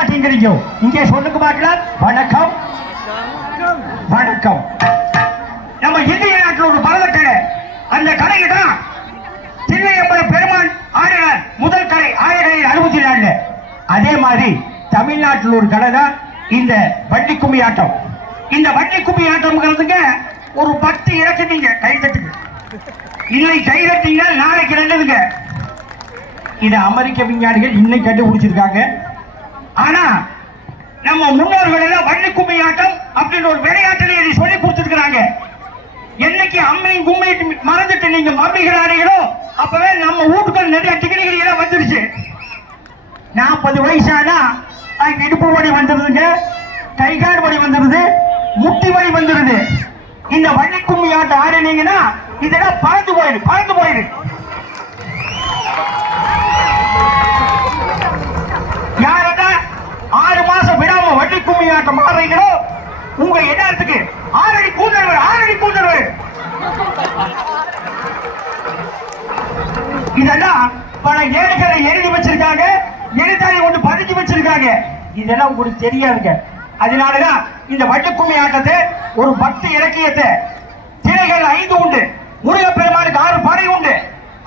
மாட்டேங்கிறீங்க. இங்கே சொல்லுங்க பார்க்கலாம். வணக்கம் வணக்கம். நம்ம இந்திய நாட்டில் ஒரு பரத கடை, அந்த கடைக்கு தான் தில்லையம்பல பெருமான் ஆடினார் முதல் கடை 1964. அதே மாதிரி தமிழ்நாட்டில் ஒரு கடை தான் இந்த வண்டி கும்மி ஆட்டம். இந்த வண்டி கும்மி ஆட்டம்ங்கிறதுங்க ஒரு 10 இறக்குனீங்க கைதட்டுக்கு. இன்னைக்கு கைதட்டீங்க, நாளைக்கு ரெண்டுதுங்க. இது அமெரிக்க விஞ்ஞானிகள் இன்னைக்கு கண்டுபிடிச்சிருக்காங்க. ஆனா நம்ம முன்னோர்கள் எல்லாம் வண்டி கும்மி ஆட்டம் அப்படின்னு ஒரு விளையாட்டிலே சொல்லி கொடுத்துருக்காங்க. என்னைக்கு அம்மையும் கும்மையும் மறந்துட்டு நீங்க மம்மிகள் ஆடுகிறோ அப்பவே நம்ம வீட்டுக்குள்ள நிறைய டிகிரிகள் எல்லாம் வந்துருச்சு. 40 வயசானா இடுப்பு வலி வந்துருதுங்க, கைகால் வலி வந்துருது, முட்டி வலி வந்துருது. இந்த வண்டி கும்மி ஆட்டம் ஆடினீங்கன்னா இதெல்லாம் பறந்து போயிடு. யாரெல்லாம் 6 மாசம் விடாம வண்டி கும்மி ஆட்டம் ஆடுறீங்களோ உங்க இடத்துக்கு 6 அடி கூந்தல். இதெல்லாம் பல ஏடுகளை எழுதி வச்சிருக்காங்க, எழுத்தாளி ஒன்று பதிஞ்சு வச்சிருக்காங்க. இதெல்லாம் உங்களுக்கு தெரியாதுங்க. அதனாலதான் இந்த வண்டி கும்மி ஆட்டத்தை ஒரு பக்தி இலக்கியத்தை திரைகள் 5 உண்டு. முருகப்பெருமானுக்கு 6 படை உண்டு.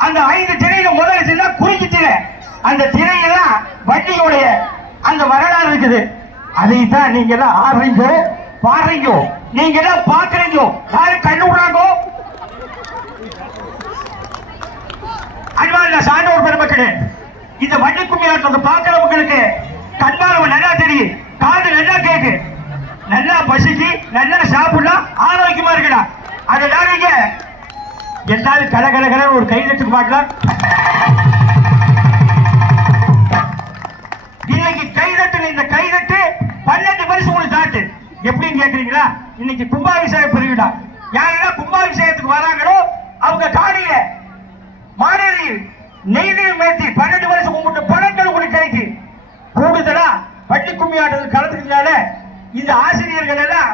அந்த 5 திரையில முதல் சில குறிஞ்சி திரை. அந்த திரையெல்லாம் வண்டியோடைய அந்த வரலாறு இருக்குது. அதைத்தான் நீங்க எல்லாம் ஆடுறீங்க, பாடுறீங்க, நீங்க எல்லாம் பாக்குறீங்க. யாரு கண்ணு விடுறாங்கோ? அன்பான சான்றோர் பெருமக்களே, இந்த வண்டி கும்மி ஆட்டத்தை பார்க்கிறவங்களுக்கு கண்ணால நல்லா தெரியும், காது நல்லா கேக்கு, நல்லா பசிக்கு, நல்லா சாப்பிடலாம், ஆரோக்கியமா இருக்கலாம். அதனால நீங்க எல்லாரும் கலகலகல ஒரு கைதட்டுக்கு பார்க்கலாம். இன்னைக்கு கைதட்டு, இந்த கைதட்டு 12 பரிசு உங்களுக்கு தாட்டு. எப்படின்னு கேக்குறீங்களா? இன்னைக்கு கும்பாபிஷேக பெருவிழா. யாரெல்லாம் கும்பாபிஷேகத்துக்கு வராங்களோ அவங்க காணியில மாநேரி நெய்நீர் மேத்தி 12 வருஷம் கும்பிட்டு பணங்கள் உங்களுக்கு கிடைக்கும். கூடுதலா வண்டி கும்மி ஆட்டத்தில் கலந்துக்கிறதுனால இந்த ஆசிரியர்கள் எல்லாம்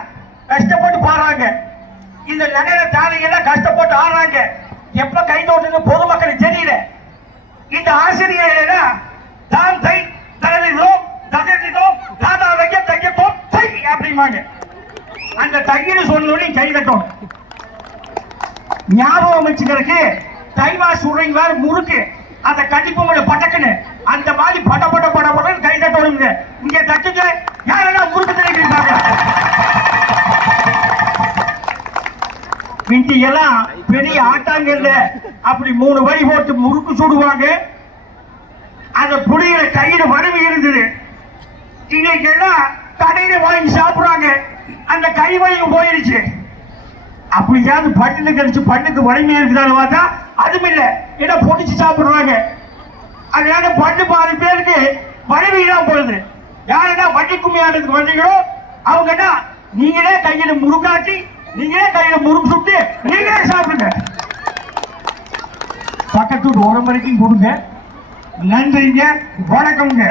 கஷ்டப்பட்டு பாடுறாங்க. இந்த நகர தாலிகள்லாம் கஷ்டப்பட்டு ஆடுறாங்க. எப்ப கை தோட்டு பொதுமக்களுக்கு தெரியல. இந்த ஆசிரியர்கள் எல்லாம் தான் தை தகதிதோம் தகதிதோம் தாதா வைக்க தைக்கத்தோம் தை அப்படிமாங்க. அந்த தையின்னு சொன்னோட கை தட்டும். ஞாபகம் வச்சுக்கிறதுக்கு தைவா சுடுறீங்க முறுக்கு அந்த கண்டிப்பு பட்டக்குன்னு அந்த மாதிரி பட கை தட்டோடுங்க. இங்க தச்சுங்க. யாரெல்லாம் முறுக்கு தெரிவிக்கிறாங்க? இன்றைக்கு எல்லாம் பெரிய ஆட்டாங்கல்ல அப்படி 3 வரி போட்டு முறுக்கு சுடுவாங்க. அந்த புளியில கையில வலிமை இருந்தது. இன்னைக்கு எல்லாம் கடையில வாங்கி சாப்பிடுறாங்க. அந்த கை வலியும் போயிருச்சு. அப்படியாவது பட்டுன்னு கழிச்சு பண்ணுக்கு வலிமையா இருக்குதான்னு பார்த்தா அதுவும் இல்லை, ஏன்னா பொடிச்சு சாப்பிடுறாங்க. அதனால பட்டு பாதி பேருக்கு வலிமையெல்லாம் போகுது. யாருன்னா வண்டி கும்மி ஆட்டத்துக்கு வந்தீங்களோ அவங்க நீங்களே கையில முறுக்காட்டி, நீங்களே கையில முறுக்கு சுட்டு நீங்களே சாப்பிடுங்க. பக்கத்து ஒரு வரைக்கும் கொடுங்க. நன்றிங்க, வணக்கம்ங்க.